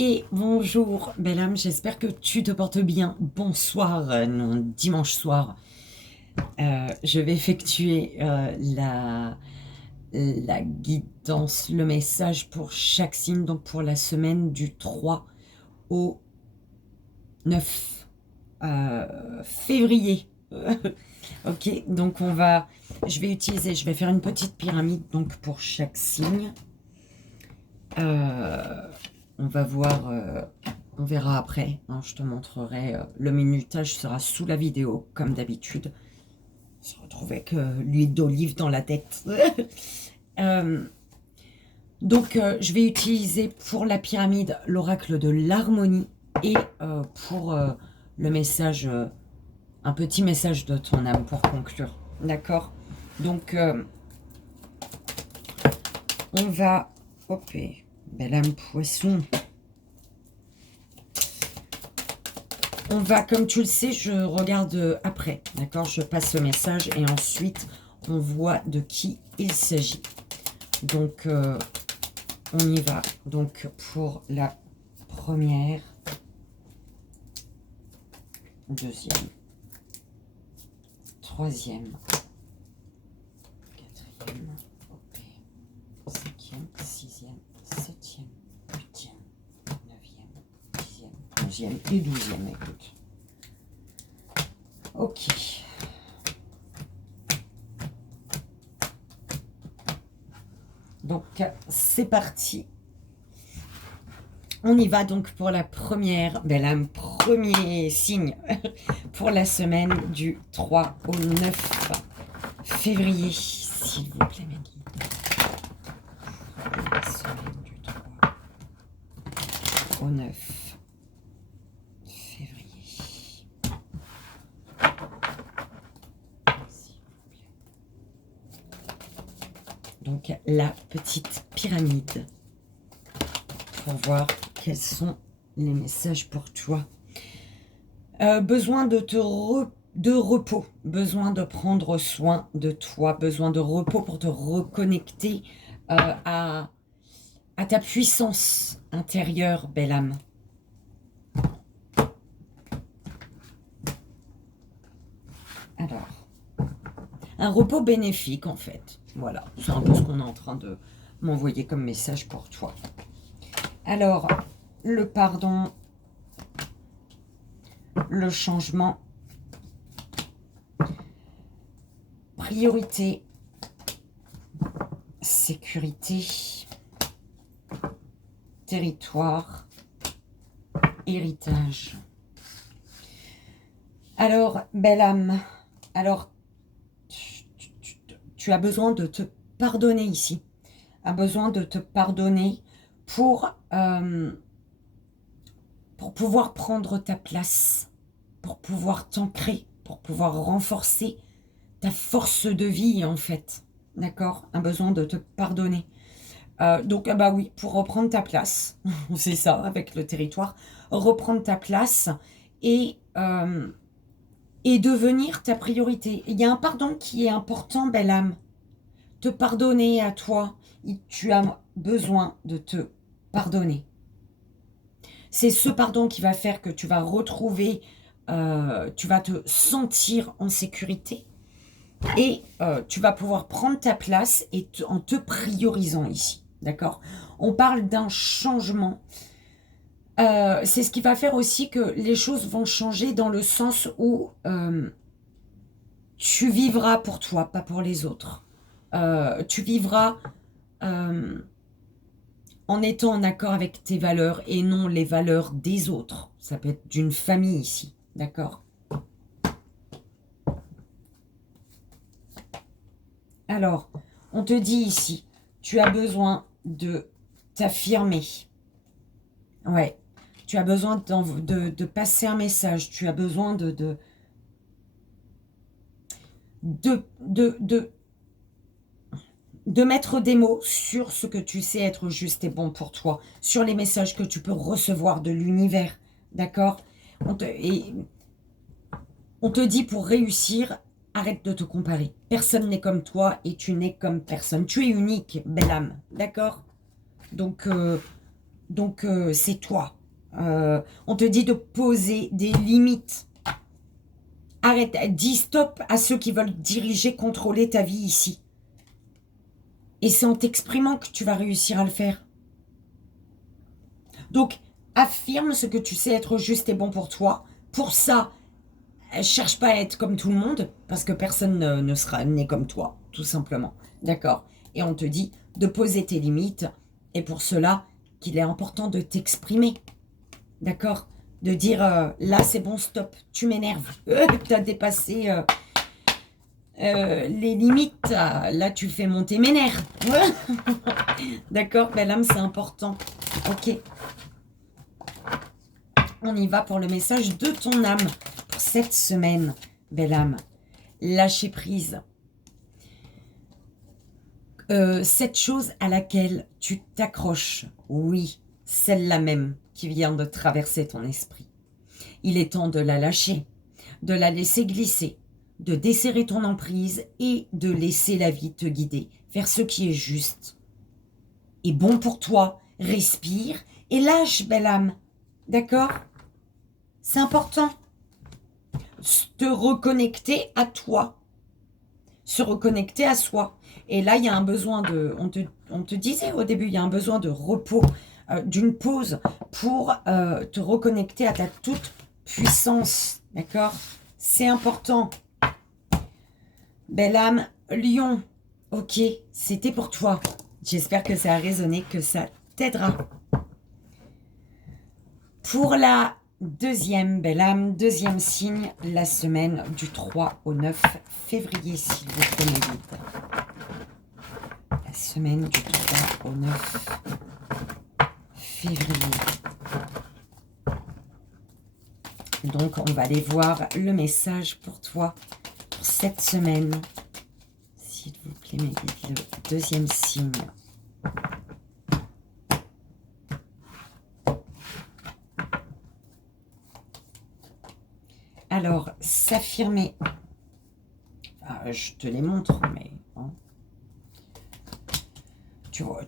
Et bonjour, belle âme, j'espère que tu te portes bien. Bonsoir, non, dimanche soir. Je vais effectuer la guidance, le message pour chaque signe, donc pour la semaine du 3 au 9 février. Ok, donc je vais faire une petite pyramide donc pour chaque signe. On va voir, on verra après, hein, je te montrerai, le minutage sera sous la vidéo, comme d'habitude. On se retrouve avec l'huile d'olive dans la tête. Je vais utiliser pour la pyramide l'oracle de l'harmonie et pour le message, un petit message de ton âme pour conclure. D'accord? Donc, on va... Hop, belle âme poisson. On va, comme tu le sais, je regarde après, d'accord? Je passe le message et ensuite, on voit de qui il s'agit. Donc, on y va. Donc, pour la première, deuxième, troisième, quatrième, cinquième, sixième, septième, huitième, neuvième, dixième, onzième et douzième, écoute. Ok. Donc, c'est parti. On y va donc pour la première, premier signe pour la semaine du 3 au 9 février, s'il vous plaît, mes guides. La semaine du 3 au 9 février. S'il vous plaît. Donc, la petite pyramide pour voir quels sont les messages pour toi. Besoin de repos, besoin de prendre soin de toi, besoin de repos pour te reconnecter à ta puissance intérieure, belle âme. Alors, un repos bénéfique en fait. Voilà, c'est un peu ce qu'on est en train de m'envoyer comme message pour toi. Alors, le pardon, le changement, priorité, sécurité, territoire, héritage. Alors, belle âme, alors tu as besoin de te pardonner ici, as besoin de te pardonner pour pouvoir prendre ta place, pour pouvoir t'ancrer, pour pouvoir renforcer ta force de vie en fait, d'accord? Un besoin de te pardonner. Donc, bah oui, pour reprendre ta place, c'est ça, avec le territoire, reprendre ta place et devenir ta priorité. Il y a un pardon qui est important, belle âme. Te pardonner à toi, tu as besoin de te pardonner. C'est ce pardon qui va faire que tu vas retrouver, tu vas te sentir en sécurité et tu vas pouvoir prendre ta place et en te priorisant ici. D'accord? On parle d'un changement. C'est ce qui va faire aussi que les choses vont changer dans le sens où tu vivras pour toi, pas pour les autres. Tu vivras en étant en accord avec tes valeurs et non les valeurs des autres. Ça peut être d'une famille ici, d'accord? Alors, on te dit ici, tu as besoin de t'affirmer. Ouais, tu as besoin de passer un message, tu as besoin de mettre des mots sur ce que tu sais être juste et bon pour toi, sur les messages que tu peux recevoir de l'univers, d'accord? On te dit pour réussir, arrête de te comparer. Personne n'est comme toi et tu n'es comme personne. Tu es unique, belle âme, d'accord? Donc, Donc, c'est toi. On te dit de poser des limites. Arrête, dis stop à ceux qui veulent diriger, contrôler ta vie ici. Et c'est en t'exprimant que tu vas réussir à le faire. Donc, affirme ce que tu sais être juste et bon pour toi. Pour ça, cherche pas à être comme tout le monde, parce que personne ne sera né comme toi, tout simplement. D'accord? Et on te dit de poser tes limites, et pour cela, qu'il est important de t'exprimer. D'accord? De dire, là c'est bon, stop, tu m'énerves. Tu as dépassé les limites, là tu fais monter mes nerfs. D'accord? Ben, l'âme, c'est important. Ok. On y va pour le message de ton âme pour cette semaine, belle âme. Lâcher prise. Cette chose à laquelle tu t'accroches, oui, celle-là même qui vient de traverser ton esprit. Il est temps de la lâcher, de la laisser glisser, de desserrer ton emprise et de laisser la vie te guider vers ce qui est juste. Et bon pour toi, respire et lâche, belle âme. D'accord? C'est important. Te reconnecter à toi. Se reconnecter à soi. Et là, il y a un besoin de... On te disait au début, il y a un besoin de repos, d'une pause pour te reconnecter à ta toute puissance. D'accord? C'est important. Belle âme, lion. Ok, c'était pour toi. J'espère que ça a résonné, que ça t'aidera. Pour la deuxième belle âme, deuxième signe, la semaine du 3 au 9 février, s'il vous plaît, mes guides. La semaine du 3 au 9 février. Donc, on va aller voir le message pour toi pour cette semaine. S'il vous plaît, mes guides, le deuxième signe. Alors, s'affirmer. Ah, je te les montre, mais... Hein, tu vois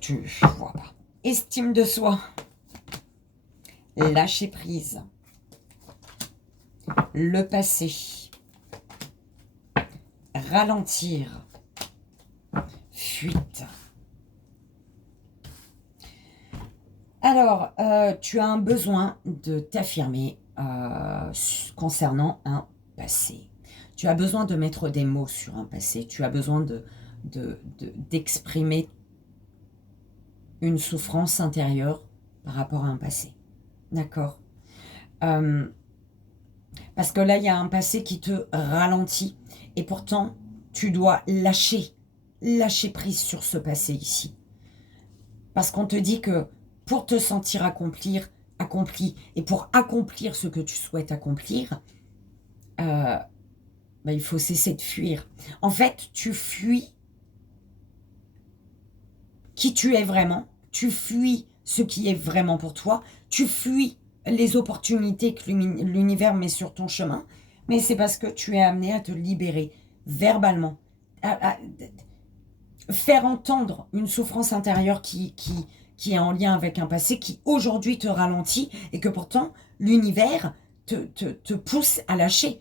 pas. Estime de soi. Lâcher prise. Le passé. Ralentir. Fuite. Alors, tu as un besoin de t'affirmer concernant un passé. Tu as besoin de mettre des mots sur un passé. Tu as besoin d'exprimer une souffrance intérieure par rapport à un passé. D'accord? Parce que là, il y a un passé qui te ralentit. Et pourtant, tu dois lâcher prise sur ce passé ici. Parce qu'on te dit que pour te sentir accompli, et pour accomplir ce que tu souhaites accomplir, il faut cesser de fuir. En fait, tu fuis qui tu es vraiment, tu fuis ce qui est vraiment pour toi, tu fuis les opportunités que l'univers met sur ton chemin, mais c'est parce que tu es amené à te libérer verbalement, à faire entendre une souffrance intérieure qui est en lien avec un passé qui aujourd'hui te ralentit et que pourtant l'univers te pousse à lâcher.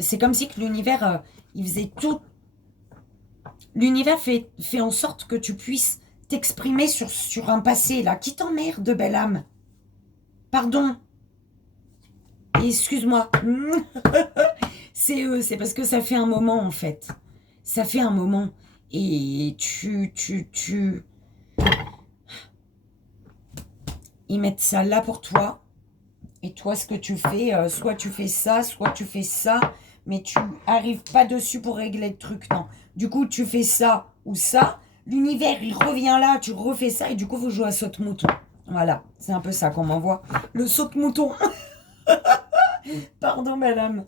C'est comme si que l'univers, il faisait tout. L'univers fait en sorte que tu puisses t'exprimer sur un passé là qui t'emmerde, belle âme. Pardon. Excuse-moi. C'est parce que ça fait un moment en fait. Ça fait un moment. Et ils mettent ça là pour toi. Et toi, ce que tu fais, soit tu fais ça, soit tu fais ça, mais tu arrives pas dessus pour régler le truc, non. Du coup, tu fais ça ou ça, l'univers, il revient là, tu refais ça, et du coup, vous jouez à saute-mouton. Voilà, c'est un peu ça qu'on m'envoie. Le saute-mouton. Pardon, madame.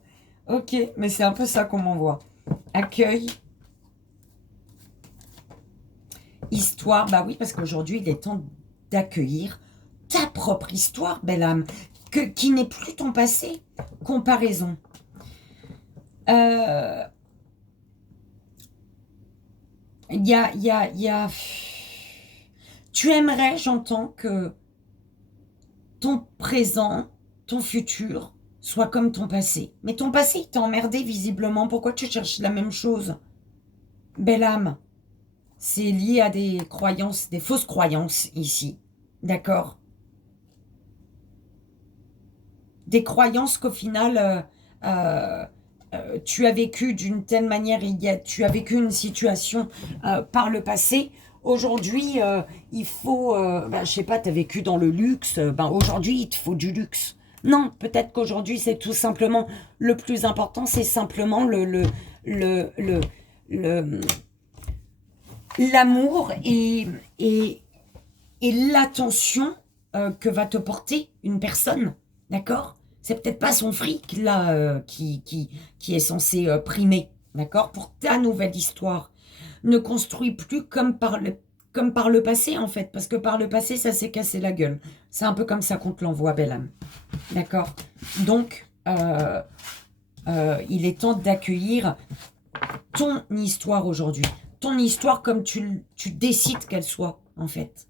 Ok, mais c'est un peu ça qu'on m'envoie. Accueil. Histoire, bah oui, parce qu'aujourd'hui, il est temps d'accueillir ta propre histoire, belle âme, qui n'est plus ton passé. Comparaison. Il y a... Tu aimerais, j'entends, que ton présent, ton futur, soit comme ton passé. Mais ton passé, il t'a emmerdé visiblement. Pourquoi tu cherches la même chose? Belle âme, c'est lié à des croyances, des fausses croyances ici. D'accord? Des croyances qu'au final, euh, tu as vécu d'une telle manière, tu as vécu une situation par le passé. Aujourd'hui, il faut, je sais pas, tu as vécu dans le luxe, aujourd'hui, il te faut du luxe. Non, peut-être qu'aujourd'hui, c'est tout simplement le plus important, c'est simplement le, le, le- l'amour et l'attention que va te porter une personne, d'accord? C'est peut-être pas son fric là qui est censé primer, d'accord? Pour ta nouvelle histoire. Ne construis plus comme par le passé en fait, parce que par le passé ça s'est cassé la gueule. C'est un peu comme ça qu'on te l'envoie, belle âme, d'accord? Donc, il est temps d'accueillir ton histoire aujourd'hui. Ton histoire comme tu décides qu'elle soit, en fait.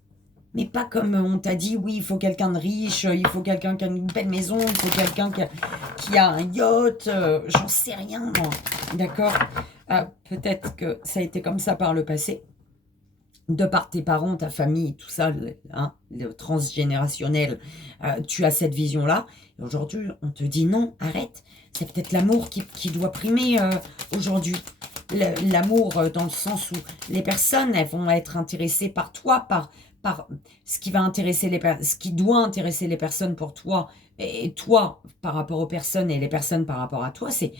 Mais pas comme on t'a dit, oui, il faut quelqu'un de riche, il faut quelqu'un qui a une belle maison, il faut quelqu'un qui a un yacht, j'en sais rien, moi. D'accord? Peut-être que ça a été comme ça par le passé, de par tes parents, ta famille, tout ça, le transgénérationnel, tu as cette vision-là. Et aujourd'hui, on te dit non, arrête. C'est peut-être l'amour qui doit primer aujourd'hui. L'amour dans le sens où les personnes, elles vont être intéressées par toi, par ce qui va intéresser ce qui doit intéresser les personnes pour toi, et toi par rapport aux personnes et les personnes par rapport à toi, c'est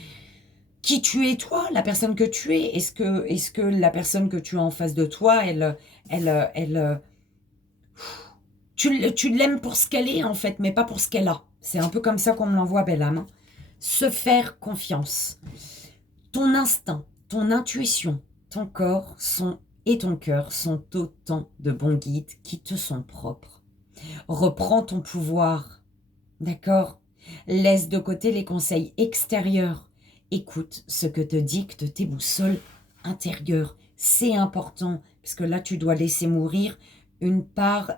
qui tu es toi, la personne que tu es. Est-ce que la personne que tu as en face de toi, elle tu l'aimes pour ce qu'elle est en fait, mais pas pour ce qu'elle a. C'est un peu comme ça qu'on me l'envoie, belle âme. Se faire confiance. Ton instinct, ton intuition, ton corps et ton cœur sont autant de bons guides qui te sont propres. Reprends ton pouvoir, d'accord? Laisse de côté les conseils extérieurs. Écoute ce que te dictent tes boussoles intérieures. C'est important, parce que là, tu dois laisser mourir une part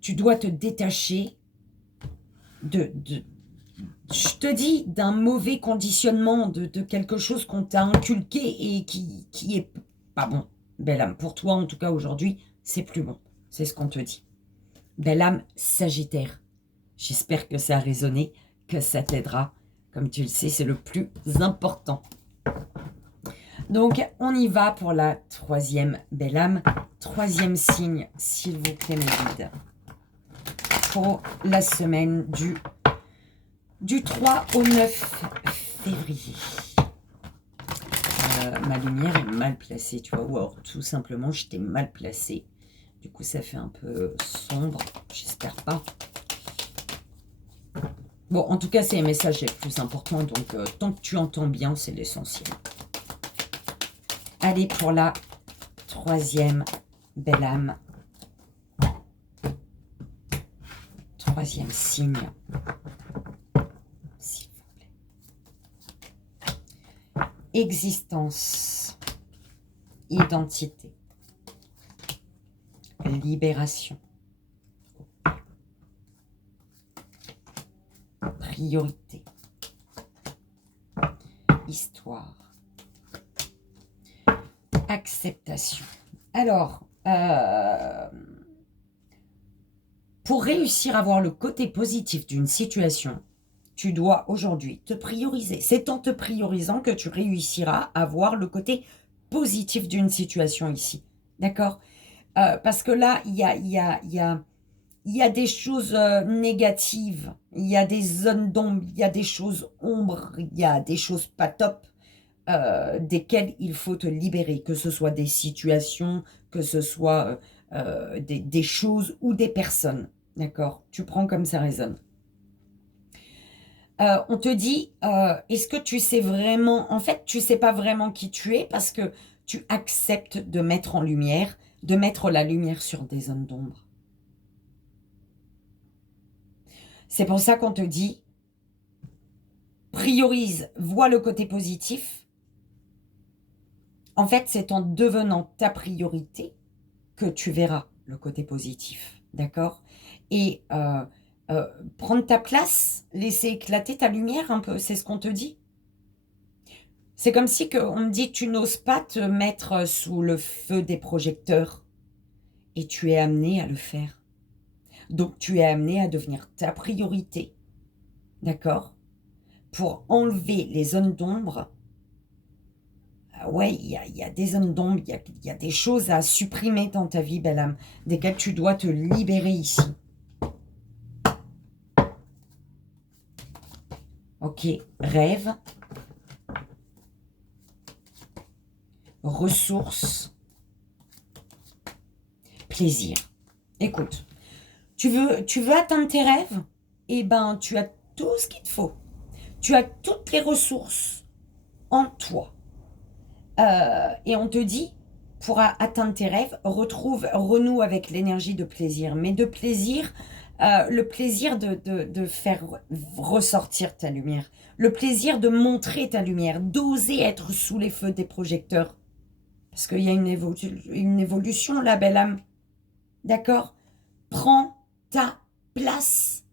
Tu dois te détacher je te dis, d'un mauvais conditionnement, de quelque chose qu'on t'a inculqué et qui est pas bon. Belle âme, pour toi en tout cas aujourd'hui, c'est plus bon. C'est ce qu'on te dit. Belle âme Sagittaire. J'espère que ça a résonné, que ça t'aidera. Comme tu le sais, c'est le plus important. Donc, on y va pour la troisième belle âme. Troisième signe, s'il vous plaît, mes guides. Pour la semaine du 3 au 9 février. Ma lumière est mal placée, tu vois, ou alors tout simplement j'étais mal placée. Du coup, ça fait un peu sombre, j'espère pas. Bon, en tout cas, c'est les messages les plus importants, donc tant que tu entends bien, c'est l'essentiel. Allez, pour la troisième belle âme. Troisième signe. S'il vous plaît. Existence. Identité. Libération. Priorité. Histoire. Acceptation. Alors, pour réussir à voir le côté positif d'une situation, tu dois aujourd'hui te prioriser. C'est en te priorisant que tu réussiras à voir le côté positif d'une situation ici. D'accord? Parce que là, il y a des choses négatives, il y a des zones d'ombre, il y a des choses ombres, il y a des choses pas top, desquelles il faut te libérer, que ce soit des situations, que ce soit des choses ou des personnes. D'accord? Tu prends comme ça résonne. On te dit, est-ce que tu sais vraiment, en fait, tu sais pas vraiment qui tu es parce que tu acceptes de mettre en lumière, de mettre la lumière sur des zones d'ombre. C'est pour ça qu'on te dit, priorise, vois le côté positif. En fait, c'est en devenant ta priorité que tu verras le côté positif. d'accord? Et prendre ta place, laisser éclater ta lumière un peu, c'est ce qu'on te dit. C'est comme si on me dit: «Tu n'oses pas te mettre sous le feu des projecteurs» et tu es amené à le faire. Donc tu es amené à devenir ta priorité, d'accord? Pour enlever les zones d'ombre. Ouais, il y a des zones d'ombre, il y a des choses à supprimer dans ta vie, belle âme, desquelles tu dois te libérer ici. OK, rêve, ressources, plaisir. Écoute, tu veux atteindre tes rêves? Eh ben, tu as tout ce qu'il te faut. Tu as toutes les ressources en toi. Et on te dit, pour atteindre tes rêves, renoue avec l'énergie de plaisir. Mais de plaisir, le plaisir de faire ressortir ta lumière. Le plaisir de montrer ta lumière, d'oser être sous les feux des projecteurs. Parce qu'il y a une évolution là, belle âme. D'accord? Prends ta place.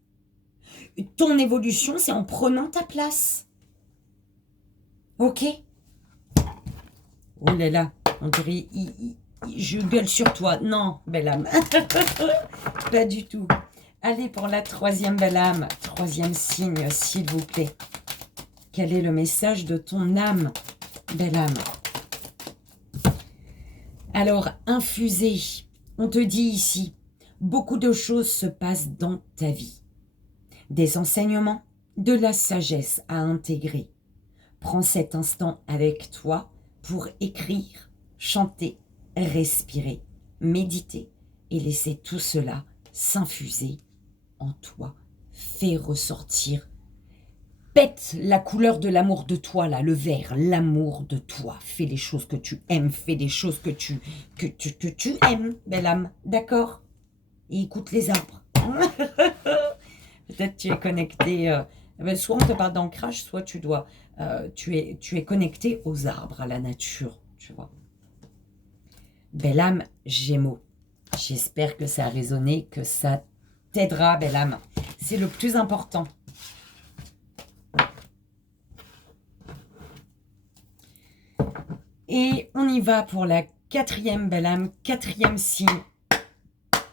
Ton évolution, c'est en prenant ta place. Ok? Oh là là, on dirait, je gueule sur toi. Non, belle âme. Pas du tout. Allez pour la troisième belle âme. Troisième signe, s'il vous plaît. Quel est le message de ton âme, belle âme? Alors, infusé, on te dit ici, beaucoup de choses se passent dans ta vie. Des enseignements, de la sagesse à intégrer. Prends cet instant avec toi pour écrire, chanter, respirer, méditer et laisser tout cela s'infuser en toi. Fais ressortir. Pète la couleur de l'amour de toi, là, le vert, l'amour de toi. Fais les choses que tu aimes, fais des choses que tu aimes, belle âme, d'accord? Et écoute les arbres. Peut-être tu es connecté, soit on te parle d'ancrage, soit tu es connecté aux arbres, à la nature, tu vois. Belle âme, Gémeaux. J'espère que ça a résonné, que ça t'aidera, belle âme. C'est le plus important. Et on y va pour la quatrième belle âme, quatrième signe.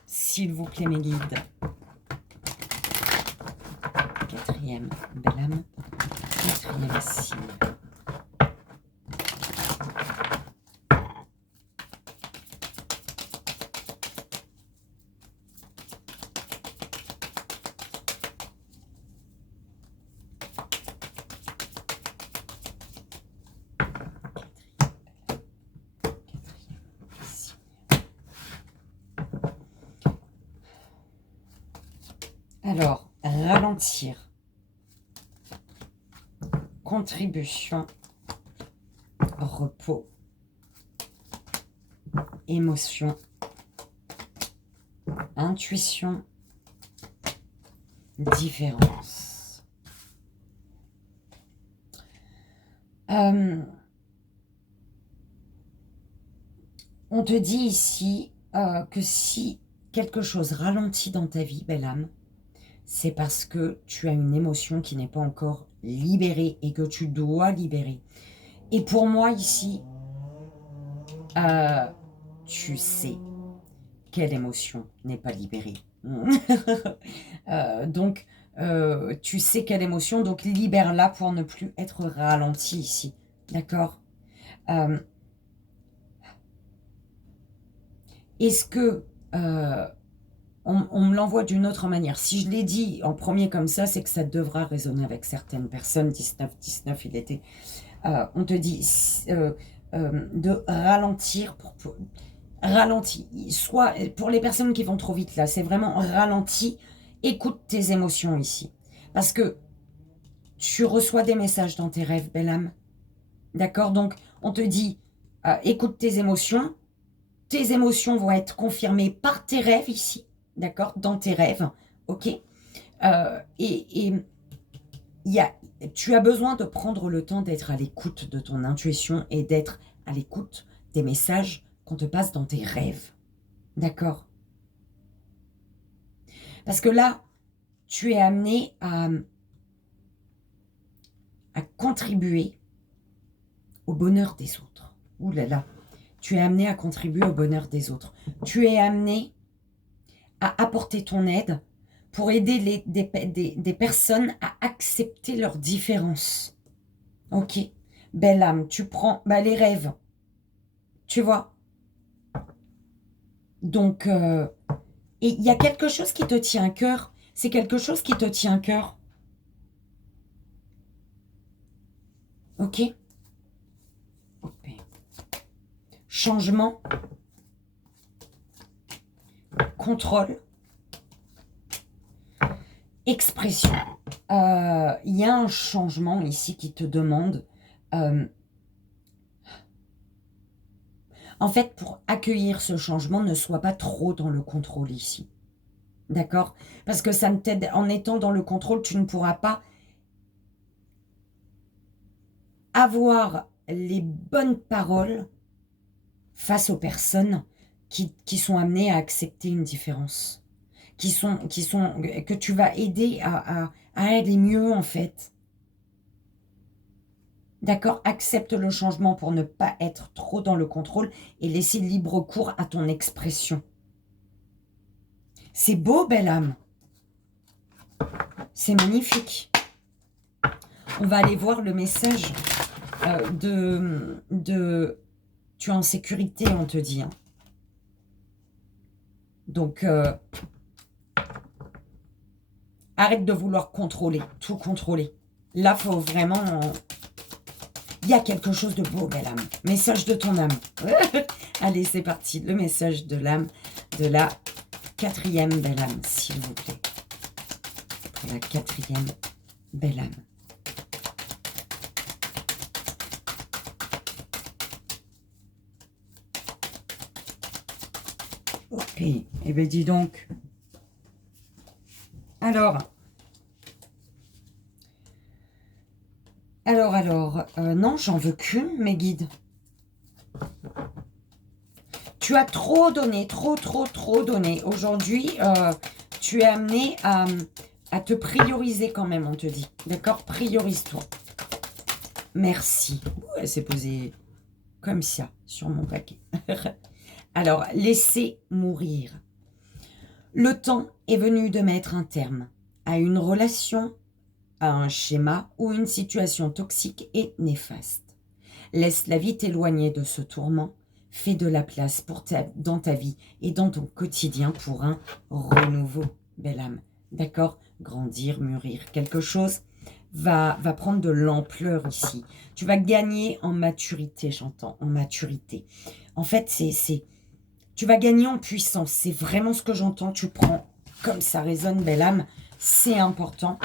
S'il vous plaît, mes guides. Quatrième belle âme, quatrième signe. Alors, ralentir, contribution, repos, émotion, intuition, différence. On te dit ici que si quelque chose ralentit dans ta vie, belle âme, c'est parce que tu as une émotion qui n'est pas encore libérée et que tu dois libérer. Et pour moi ici, tu sais quelle émotion n'est pas libérée. Donc, tu sais quelle émotion, donc libère-la pour ne plus être ralenti ici. D'accord? Est-ce que on me l'envoie d'une autre manière? Si je l'ai dit en premier comme ça, c'est que ça devra résonner avec certaines personnes. 19, il était... on te dit de ralentir, ralenti. Soit pour les personnes qui vont trop vite là, c'est vraiment ralenti. Écoute tes émotions ici. Parce que tu reçois des messages dans tes rêves, belle âme. D'accord? Donc, on te dit, écoute tes émotions. Tes émotions vont être confirmées par tes rêves ici. D'accord? Dans tes rêves. OK? Et tu as besoin de prendre le temps d'être à l'écoute de ton intuition et d'être à l'écoute des messages qu'on te passe dans tes rêves. D'accord? Parce que là, tu es amené à contribuer au bonheur des autres. Ouh là là. Tu es amené à contribuer au bonheur des autres. Tu es amené à apporter ton aide pour aider des personnes à accepter leurs différences. Ok, belle âme, tu prends les rêves, tu vois. Donc, et il y a quelque chose qui te tient à cœur. C'est quelque chose qui te tient à cœur. Ok. Changement, contrôle, expression. Il y a un changement ici qui te demande... en fait, pour accueillir ce changement, ne sois pas trop dans le contrôle ici. D'accord? Parce que ça ne t'aide... En étant dans le contrôle, tu ne pourras pas avoir les bonnes paroles face aux personnes qui sont amenées à accepter une différence. Que tu vas aider à aller mieux, en fait. D'accord? Accepte le changement pour ne pas être trop dans le contrôle et laisser libre cours à ton expression. C'est beau, belle âme. C'est magnifique. On va aller voir le message de tu es en sécurité, on te dit. Hein. Donc, arrête de vouloir contrôler, tout contrôler. Là, il faut vraiment... Il y a quelque chose de beau, belle âme. Message de ton âme. Allez, c'est parti. Le message de l'âme de la 4e belle âme, s'il vous plaît. Pour la 4e belle âme. Ok. Eh bien, dis donc. Alors, non, j'en veux qu'une, mes guides. Tu as trop donné, trop donné. Aujourd'hui, tu es amené à te prioriser quand même, on te dit. D'accord? Priorise-toi. Merci. Elle s'est posée comme ça, sur mon paquet. Alors, laissez mourir. Le temps est venu de mettre un terme à une relation, à un schéma ou une situation toxique et néfaste. Laisse la vie t'éloigner de ce tourment. Fais de la place dans ta vie et dans ton quotidien pour un renouveau, belle âme. D'accord? Grandir, mûrir. Quelque chose va prendre de l'ampleur ici. Tu vas gagner en maturité, j'entends, en maturité. En fait, tu vas gagner en puissance. C'est vraiment ce que j'entends. Tu prends comme ça résonne, belle âme. C'est important.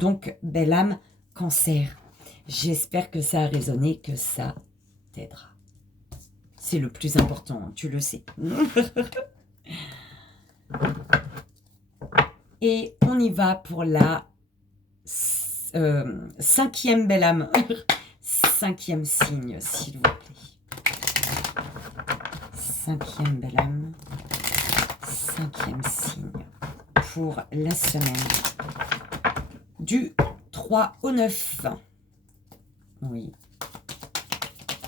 Donc, belle âme, cancer. J'espère que ça a résonné, que ça t'aidera. C'est le plus important, tu le sais. Et on y va pour la 5e belle âme. 5e signe, s'il vous plaît. 5e belle âme. 5e signe. Pour la semaine du 3 au 9. Oui.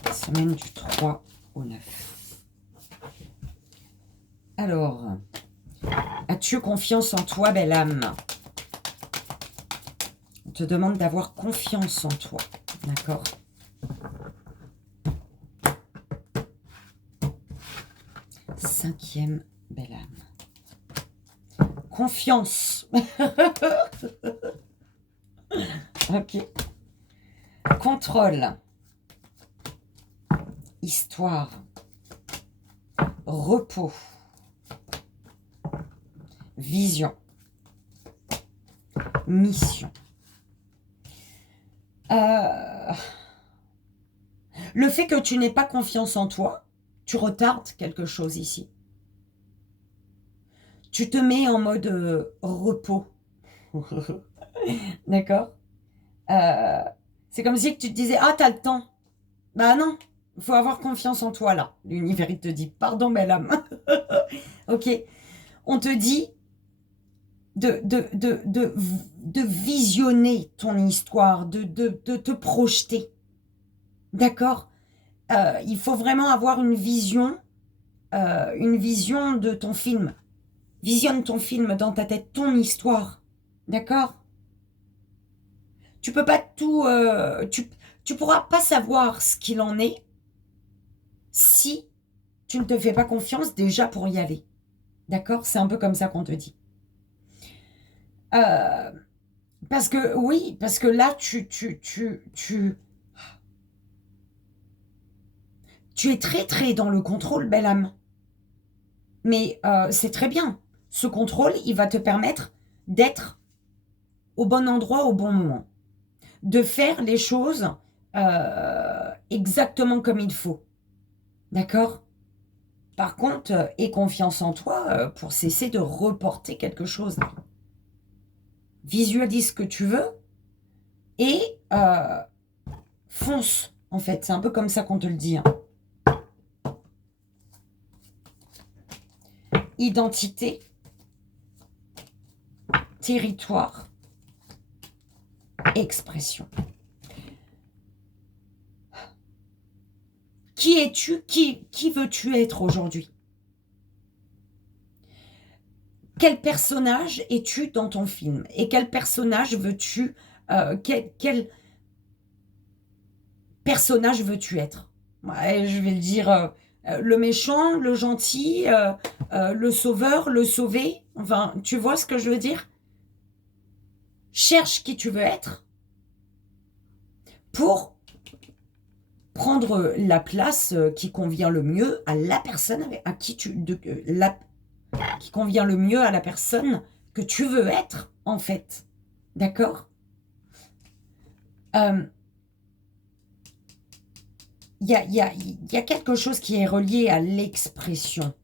La semaine du 3 au 9. Alors, as-tu confiance en toi, belle âme? On te demande d'avoir confiance en toi. D'accord? Cinquième belle âme. Confiance. Ok. Contrôle. Histoire. Repos. Vision. Mission. Le fait que tu n'aies pas confiance en toi, tu retardes quelque chose ici. Tu te mets en mode repos. D'accord? C'est comme si tu te disais, ah, t'as le temps. Bah non, il faut avoir confiance en toi, là. L'univers, il te dit, pardon, belle âme. Ok. On te dit, de visionner ton histoire, de te projeter. D'accord? Il faut vraiment avoir une vision de ton film. Visionne ton film dans ta tête, ton histoire. D'accord? Tu peux pas tout... tu pourras pas savoir ce qu'il en est si tu ne te fais pas confiance déjà pour y aller. D'accord? C'est un peu comme ça qu'on te dit. Parce que, oui, parce que là, tu es très, très dans le contrôle, belle âme. Mais c'est très bien. Ce contrôle, il va te permettre d'être au bon endroit au bon moment. De faire les choses exactement comme il faut. D'accord? Par contre, aie confiance en toi pour cesser de reporter quelque chose. Visualise ce que tu veux et fonce, en fait. C'est un peu comme ça qu'on te le dit. Hein. Identité, territoire, expression. Qui es-tu? Qui veux-tu être aujourd'hui? Quel personnage es-tu dans ton film? Et quel personnage veux-tu... quel personnage veux-tu être? Ouais, je vais le dire... le méchant, le gentil, le sauveur, le sauvé. Enfin, tu vois ce que je veux dire? Cherche qui tu veux être pour prendre la place qui convient le mieux à la personne à qui qui convient le mieux à la personne que tu veux être, en fait. D'accord? Il y a quelque chose qui est relié à l'expression.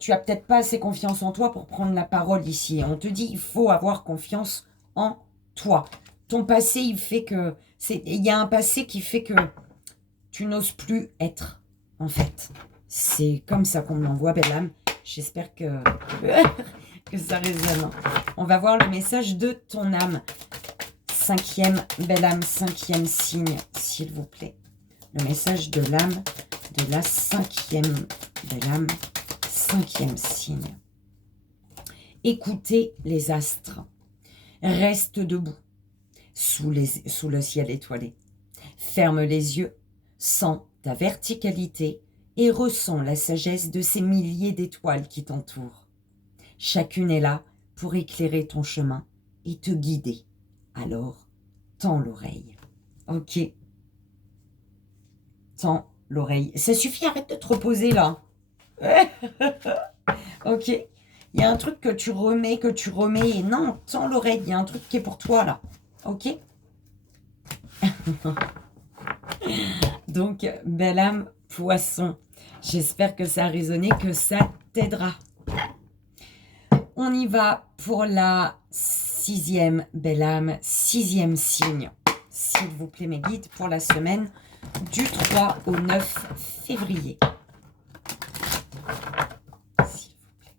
Tu as peut-être pas assez confiance en toi pour prendre la parole ici. On te dit, il faut avoir confiance en toi. Ton passé, il y a un passé qui fait que tu n'oses plus être, en fait. C'est comme ça qu'on me l'envoie, belle âme. J'espère que ça résonne. On va voir le message de ton âme. 5e, belle âme, 5e signe, s'il vous plaît. Le message de l'âme de la 5e, belle âme, 5e signe. Écoutez les astres. Reste debout sous le ciel étoilé. Ferme les yeux, sens ta verticalité et ressens la sagesse de ces milliers d'étoiles qui t'entourent. Chacune est là pour éclairer ton chemin et te guider. Alors, tends l'oreille. Ok. Tends l'oreille. Ça suffit, arrête de te reposer là. Ok. Il y a un truc que tu remets. Et non, tends l'oreille. Il y a un truc qui est pour toi là. Ok. Donc, belle âme, poisson. J'espère que ça a résonné, que ça t'aidera. On y va pour la 6e, belle âme, 6e signe. S'il vous plaît, mes guides, pour la semaine du 3 au 9 février. S'il vous plaît.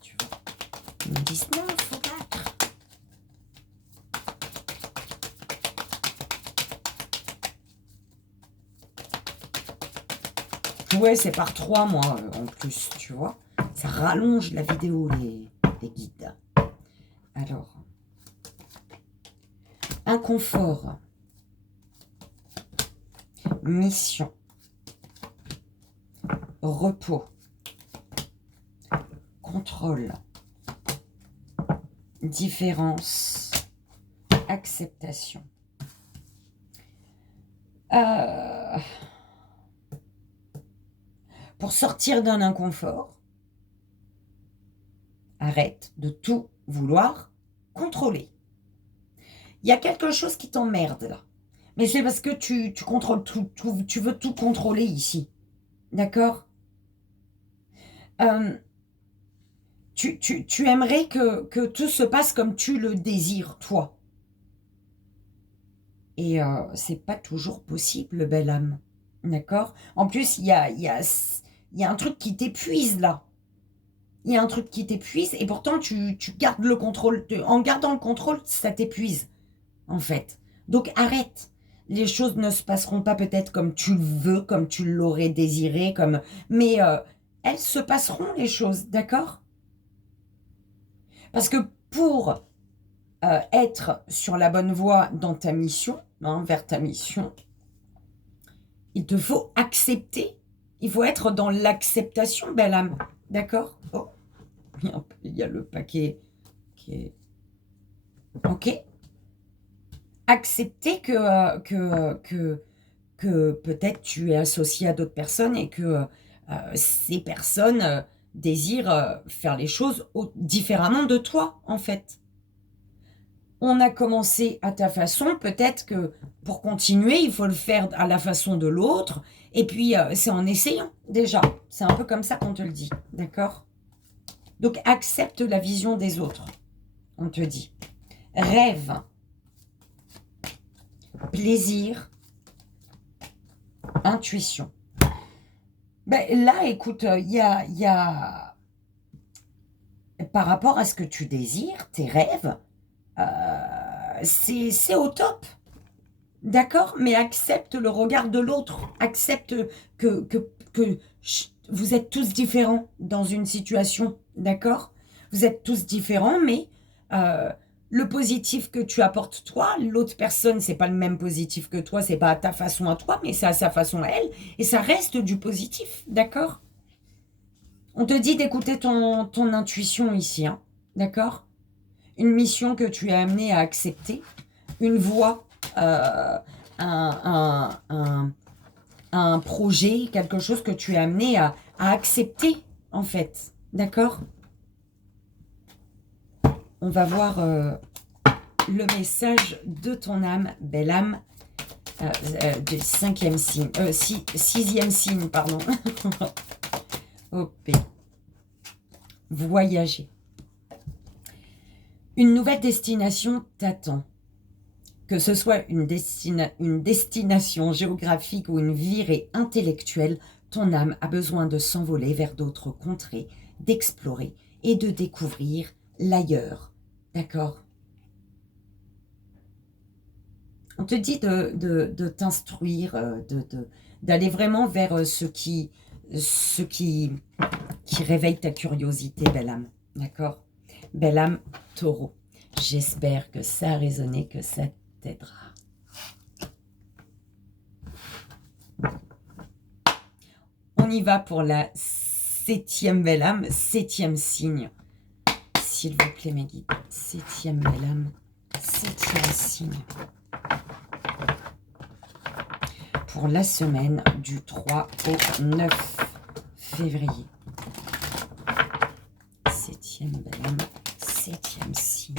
Tu vois, ils me disent non, il faut battre. Ouais, c'est par 3 mois en plus, tu vois. Ça rallonge la vidéo, les guides. Alors, inconfort, mission, repos, contrôle, différence, acceptation. Pour sortir d'un inconfort, arrête de tout vouloir contrôler. Il y a quelque chose qui t'emmerde là. Mais c'est parce que tu contrôles tout, tu veux tout contrôler ici. D'accord? Tu aimerais que tout se passe comme tu le désires, toi. Et c'est pas toujours possible, belle âme. D'accord? En plus, il y a un truc qui t'épuise là. Il y a un truc qui t'épuise et pourtant tu gardes le contrôle. En gardant le contrôle, ça t'épuise, en fait. Donc arrête. Les choses ne se passeront pas peut-être comme tu le veux, comme tu l'aurais désiré, mais elles se passeront, les choses, d'accord? Parce que pour être sur la bonne voie dans ta mission, hein, vers ta mission, il te faut accepter. Il faut être dans l'acceptation, belle âme. D'accord? Oh, il y a le paquet qui est... Ok? Accepter que peut-être tu es associé à d'autres personnes et que ces personnes désirent faire les choses différemment de toi, en fait. On a commencé à ta façon, peut-être que pour continuer, il faut le faire à la façon de l'autre. Et puis, c'est en essayant, déjà. C'est un peu comme ça qu'on te le dit, d'accord? Donc, accepte la vision des autres, on te dit. Rêve, plaisir, intuition. Ben, là, écoute, il y a... Par rapport à ce que tu désires, tes rêves, c'est au top. D'accord? Mais accepte le regard de l'autre. Accepte que vous êtes tous différents dans une situation. D'accord? Vous êtes tous différents, mais le positif que tu apportes toi, l'autre personne, c'est pas le même positif que toi, c'est pas à ta façon à toi, mais c'est à sa façon à elle. Et ça reste du positif. D'accord? On te dit d'écouter ton intuition ici. Hein, d'accord? Une mission que tu es amené à accepter. Une voie, un projet, quelque chose que tu es amené à accepter, en fait. D'accord? On va voir le message de ton âme, belle âme, du sixième signe, pardon. Ok. Voyager. Une nouvelle destination t'attend. Que ce soit une destination géographique ou une virée intellectuelle, ton âme a besoin de s'envoler vers d'autres contrées, d'explorer et de découvrir l'ailleurs. D'accord? On te dit de t'instruire, d'aller vraiment vers ce qui réveille ta curiosité, belle âme. D'accord? Belle âme, taureau. J'espère que ça a résonné, que ça t'aidera. On y va pour la 7e belle âme, 7e signe. S'il vous plaît, mes guides. 7e belle âme, 7e signe. Pour la semaine du 3 au 9 février. 7e belle âme, 7e signe.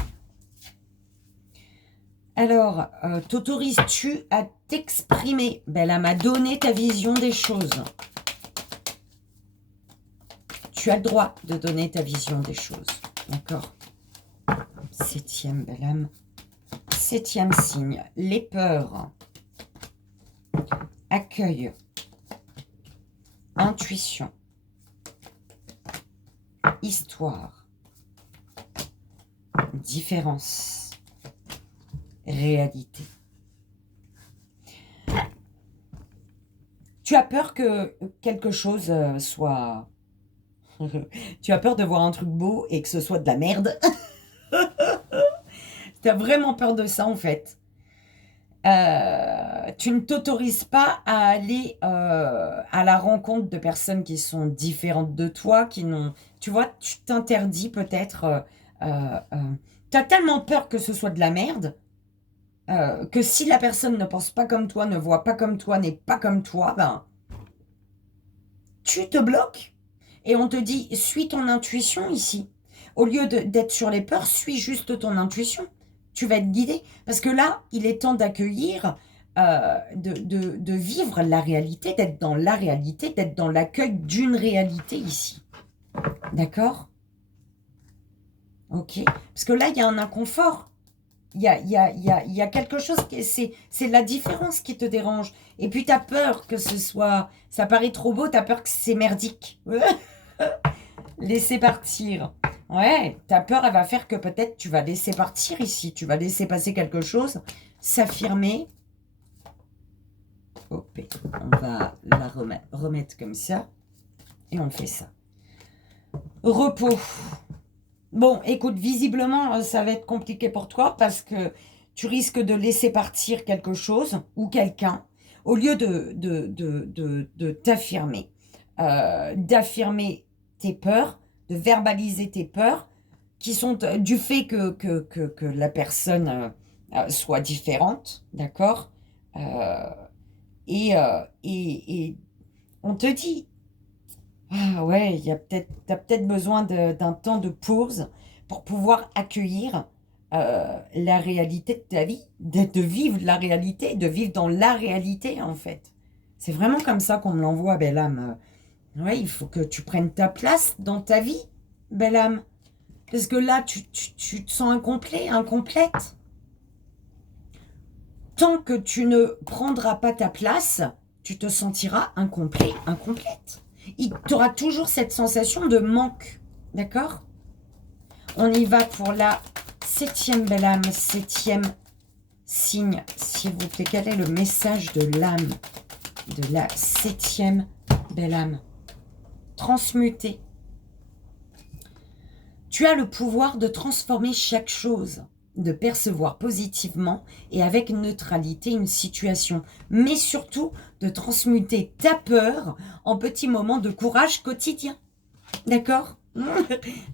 Alors, t'autorises-tu à t'exprimer, belle âme, à donner ta vision des choses? Tu as le droit de donner ta vision des choses. D'accord? 7e belle âme, 7e signe. Les peurs. Accueil. Intuition. Histoire. Différence. Réalité. Tu as peur que quelque chose soit... Tu as peur de voir un truc beau et que ce soit de la merde. Tu as vraiment peur de ça, en fait. Tu ne t'autorises pas à aller à la rencontre de personnes qui sont différentes de toi, qui n'ont... Tu vois, tu t'interdis peut-être... tu as tellement peur que ce soit de la merde que si la personne ne pense pas comme toi, ne voit pas comme toi, n'est pas comme toi, ben, tu te bloques. Et on te dit, suis ton intuition ici. Au lieu d'être sur les peurs, suis juste ton intuition. Tu vas être guidé. Parce que là, il est temps d'accueillir, de vivre la réalité, d'être dans la réalité, d'être dans l'accueil d'une réalité ici. D'accord? Ok. Parce que là, il y a un inconfort. Il y a quelque chose, c'est la différence qui te dérange. Et puis, tu as peur que ce soit... Ça paraît trop beau, tu as peur que c'est merdique. Laisser partir. Ouais, ta peur, elle va faire que peut-être tu vas laisser partir ici. Tu vas laisser passer quelque chose, s'affirmer. Hop, on va la remettre comme ça. Et on fait ça. Repos. Bon, écoute, visiblement, ça va être compliqué pour toi parce que tu risques de laisser partir quelque chose ou quelqu'un au lieu de t'affirmer. D'affirmer tes peurs, de verbaliser tes peurs qui sont du fait que la personne soit différente, d'accord. Euh, et on te dit, ah ouais, t'as peut-être besoin d'un temps de pause pour pouvoir accueillir la réalité de ta vie, de vivre la réalité, de vivre dans la réalité en fait. C'est vraiment comme ça qu'on me l'envoie, belle âme. Ouais, il faut que tu prennes ta place dans ta vie, belle âme. Parce que là, tu te sens incomplet, incomplète. Tant que tu ne prendras pas ta place, tu te sentiras incomplet, incomplète. Tu auras toujours cette sensation de manque. D'accord? On y va pour la 7e belle âme, 7e signe, s'il vous plaît. Quel est le message de l'âme de la 7e belle âme? Transmuter. Tu as le pouvoir de transformer chaque chose, de percevoir positivement et avec neutralité une situation, mais surtout de transmuter ta peur en petits moments de courage quotidien. D'accord?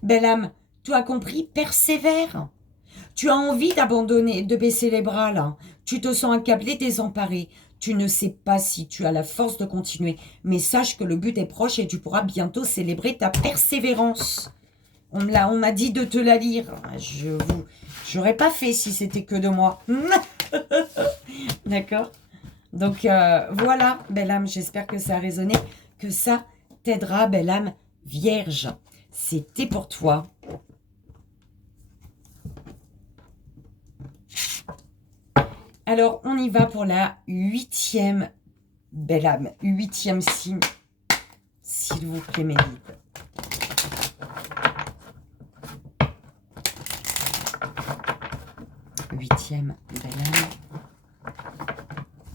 Belle âme, tu as compris? Persévère. Tu as envie d'abandonner, de baisser les bras là. Tu te sens accablé, désemparé. Tu ne sais pas si tu as la force de continuer, mais sache que le but est proche et tu pourras bientôt célébrer ta persévérance. On m'a dit de te la lire. J'aurais pas fait si c'était que de moi. D'accord? Donc voilà, belle âme, j'espère que ça a résonné, que ça t'aidera, belle âme vierge. C'était pour toi. Alors, on y va pour la 8e belle âme, 8e signe. S'il vous plaît, mes guides. Huitième belle âme.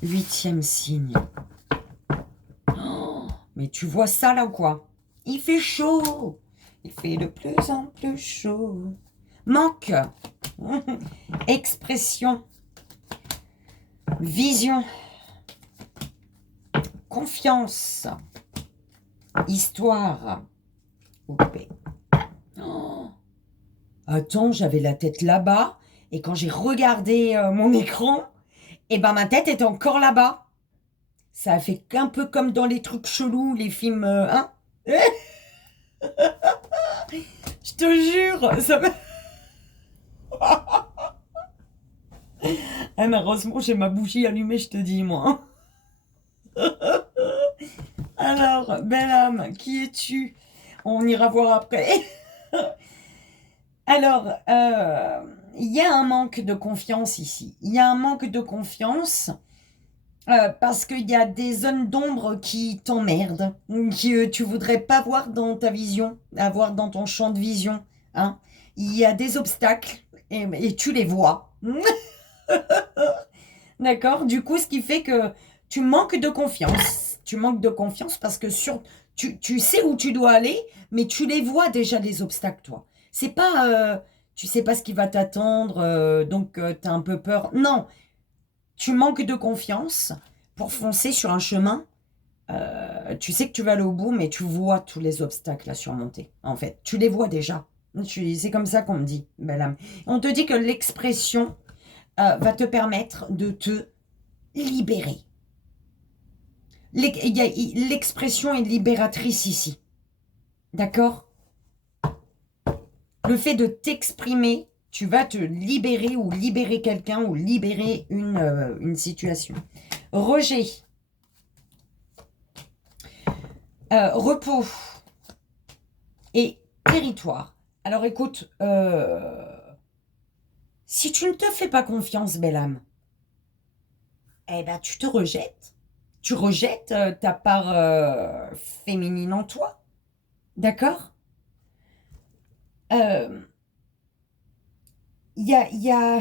8e signe. Oh, mais tu vois ça là ou quoi? Il fait chaud. Il fait de plus en plus chaud. Manque. Expression. Vision. Confiance. Histoire. Opé. Oh. Attends, j'avais la tête là-bas. Et quand j'ai regardé mon écran, et ben ma tête était encore là-bas. Ça a fait qu'un peu comme dans les trucs chelous, les films, hein. Je te jure, ça me... Ah, mais heureusement, j'ai ma bougie allumée, je te dis, moi. Alors, belle âme, qui es-tu? On ira voir après. Alors, il y a un manque de confiance ici. Il y a un manque de confiance parce qu'il y a des zones d'ombre qui t'emmerdent, que tu voudrais pas voir dans ta vision, avoir dans ton champ de vision. Hein. Il y a des obstacles et tu les vois. D'accord? Du coup, ce qui fait que tu manques de confiance. Tu manques de confiance parce que tu sais où tu dois aller, mais tu les vois déjà, les obstacles, toi. C'est pas... tu sais pas ce qui va t'attendre, donc tu as un peu peur. Non, tu manques de confiance pour foncer sur un chemin. Tu sais que tu vas aller au bout, mais tu vois tous les obstacles à surmonter, en fait. Tu les vois déjà. C'est comme ça qu'on me dit, belle âme. On te dit que l'expression va te permettre de te libérer. L'expression est libératrice ici. D'accord? Le fait de t'exprimer, tu vas te libérer ou libérer quelqu'un ou libérer une situation. Rejet. Repos. Et territoire. Alors écoute, si tu ne te fais pas confiance, belle âme, eh ben tu te rejettes. Tu rejettes ta part féminine en toi. D'accord? Euh, il y a...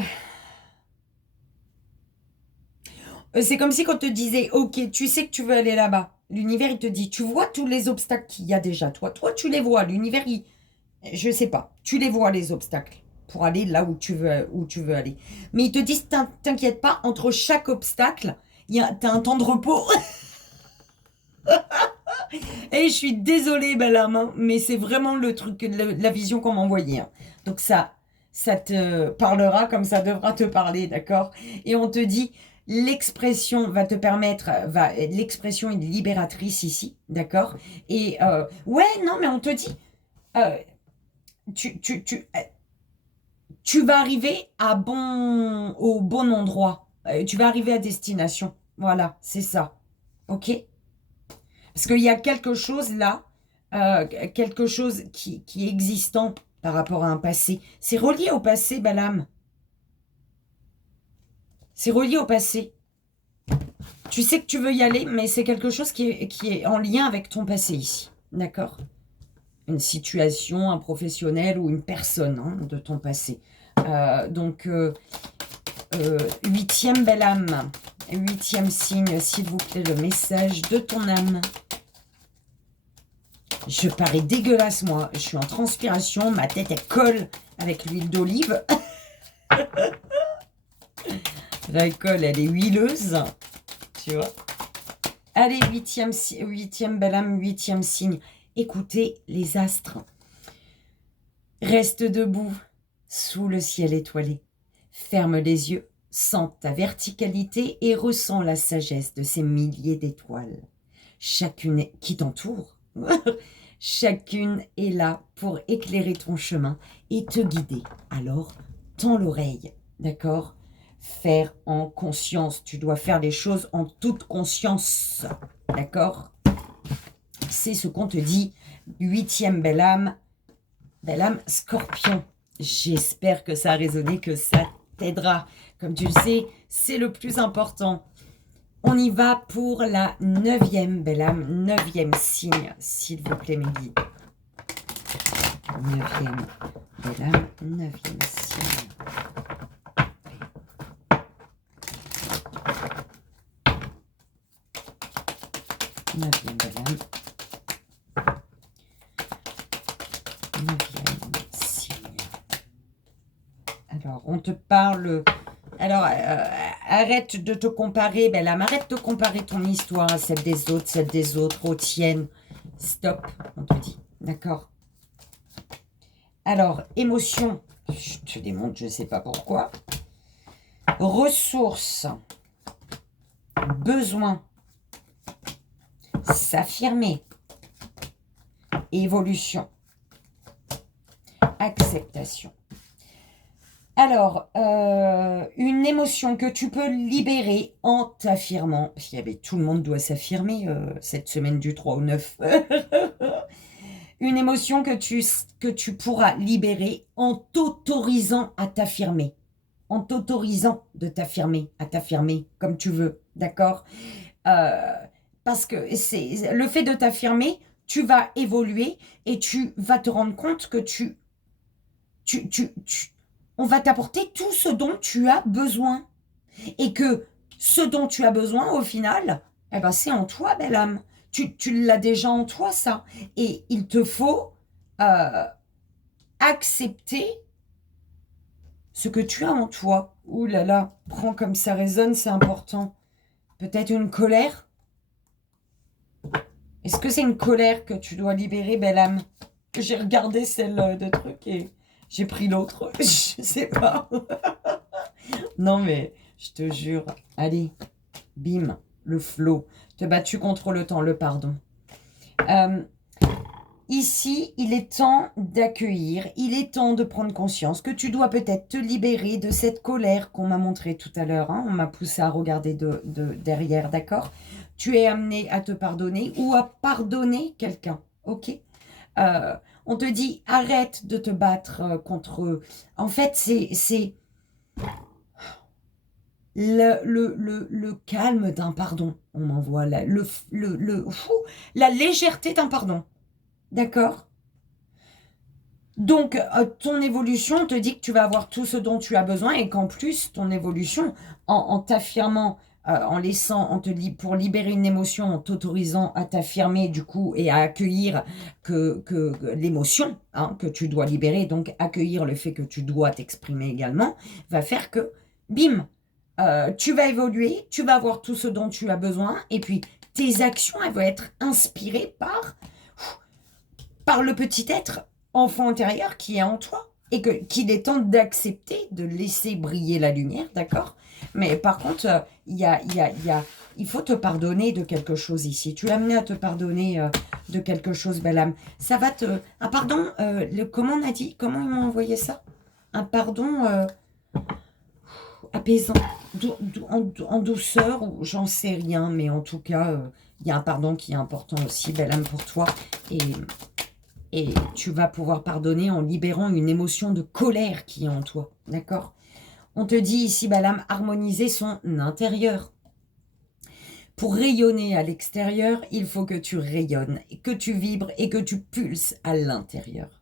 C'est comme si qu'on te disait, ok, tu sais que tu veux aller là-bas. L'univers, il te dit, tu vois tous les obstacles qu'il y a déjà. Toi, tu les vois. L'univers, je sais pas, tu les vois, les obstacles, pour aller là où tu veux aller. Mais ils te disent, t'inquiète pas, entre chaque obstacle, t'as un temps de repos. Et je suis désolée, Balam, hein, mais c'est vraiment le truc, la vision qu'on m'a envoyée, hein. Donc ça te parlera comme ça devra te parler, d'accord? Et on te dit, l'expression va te permettre, l'expression est libératrice ici, d'accord? Et ouais, non, mais on te dit, euh, tu, tu, tu, euh, tu vas arriver au bon endroit. Tu vas arriver à destination. Voilà, c'est ça. Ok? Parce qu'il y a quelque chose là, quelque chose qui est existant par rapport à un passé. C'est relié au passé, Balam. C'est relié au passé. Tu sais que tu veux y aller, mais c'est quelque chose qui est en lien avec ton passé ici. D'accord? Une situation, un professionnel ou une personne, hein, de ton passé. Donc, huitième belle âme. Huitième signe, s'il vous plaît, le message de ton âme. Je parais dégueulasse, moi. Je suis en transpiration, ma tête, elle colle avec l'huile d'olive. L'alcool, elle est huileuse. Tu vois. Allez, huitième belle âme, huitième signe. Écoutez les astres. Reste debout sous le ciel étoilé. Ferme les yeux, sens ta verticalité et ressens la sagesse de ces milliers d'étoiles. Chacune qui t'entoure. Chacune est là pour éclairer ton chemin et te guider. Alors, tends l'oreille, d'accord? Faire en conscience. Tu dois faire les choses en toute conscience, d'accord? C'est ce qu'on te dit. Huitième belle âme scorpion. J'espère que ça a résonné, que ça t'aidera. Comme tu le sais, c'est le plus important. On y va pour la neuvième belle âme, neuvième signe, s'il vous plaît, mes guides. Neuvième belle âme, neuvième signe. Neuvième belle âme. Neuvième signe. Alors, on te parle... Alors, arrête de te comparer, belle âme. Arrête de comparer ton histoire à celle des autres, aux tiennes. Stop, on te dit. D'accord? Alors, émotion. Je te démontre, je ne sais pas pourquoi. Ressources. Besoin. S'affirmer. Évolution. Acceptation. Alors, une émotion que tu peux libérer en t'affirmant. Tout le monde doit s'affirmer cette semaine du 3 au 9. Une émotion que tu pourras libérer en t'autorisant à t'affirmer. En t'autorisant de t'affirmer, à t'affirmer comme tu veux. D'accord? Parce que c'est le fait de t'affirmer, tu vas évoluer et tu vas te rendre compte que on va t'apporter tout ce dont tu as besoin. Et que ce dont tu as besoin, au final, eh ben, c'est en toi, belle âme. Tu l'as déjà en toi, ça. Et il te faut accepter ce que tu as en toi. Ouh là là, prends comme ça résonne, c'est important. Peut-être une colère. Est-ce que c'est une colère que tu dois libérer, belle âme? J'ai regardé celle de truc et j'ai pris l'autre. Je sais pas. Non, mais je te jure. Allez, bim, le flot. Te battu contre le temps, le pardon. Ici, il est temps d'accueillir, il est temps de prendre conscience que tu dois peut-être te libérer de cette colère qu'on m'a montrée tout à l'heure. Hein. On m'a poussé à regarder de derrière, d'accord? Tu es amené à te pardonner ou à pardonner quelqu'un, ok? On te dit, arrête de te battre contre eux. En fait, c'est le calme d'un pardon. On m'envoie la légèreté d'un pardon. D'accord? Donc, ton évolution te dit que tu vas avoir tout ce dont tu as besoin et qu'en plus, ton évolution, en t'affirmant, en laissant, pour libérer une émotion, en t'autorisant à t'affirmer du coup et à accueillir que l'émotion hein, que tu dois libérer, donc accueillir le fait que tu dois t'exprimer également, va faire que, bim, tu vas évoluer, tu vas avoir tout ce dont tu as besoin et puis tes actions, elles vont être inspirées par le petit être enfant intérieur qui est en toi et qu'il est temps d'accepter, de laisser briller la lumière, d'accord? Mais par contre, il faut te pardonner de quelque chose ici. Tu es amené à te pardonner de quelque chose, belle âme. Ça va te... Ah pardon, comment on a dit? Comment ils m'ont envoyé ça? Un pardon apaisant, en douceur, ou j'en sais rien, mais en tout cas, il y a un pardon qui est important aussi, belle âme, pour toi. Et tu vas pouvoir pardonner en libérant une émotion de colère qui est en toi. D'accord? On te dit ici, l'âme, harmoniser son intérieur. Pour rayonner à l'extérieur, il faut que tu rayonnes, que tu vibres et que tu pulses à l'intérieur.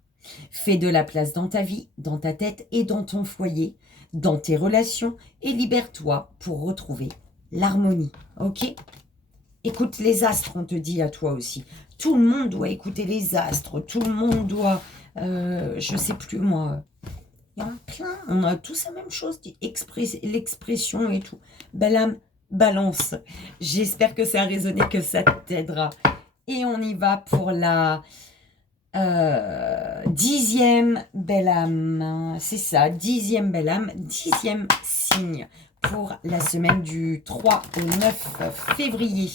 Fais de la place dans ta vie, dans ta tête et dans ton foyer, dans tes relations et libère-toi pour retrouver l'harmonie. Ok? Écoute les astres, on te dit à toi aussi. Tout le monde doit écouter les astres. Tout le monde doit... je sais plus, moi. Il y en a plein. On a tous la même chose. L'expression et tout. Belle âme, balance. J'espère que ça a résonné, que ça t'aidera. Et on y va pour la 10e belle âme. C'est ça, 10e belle âme. 10e signe pour la semaine du 3 au 9 février.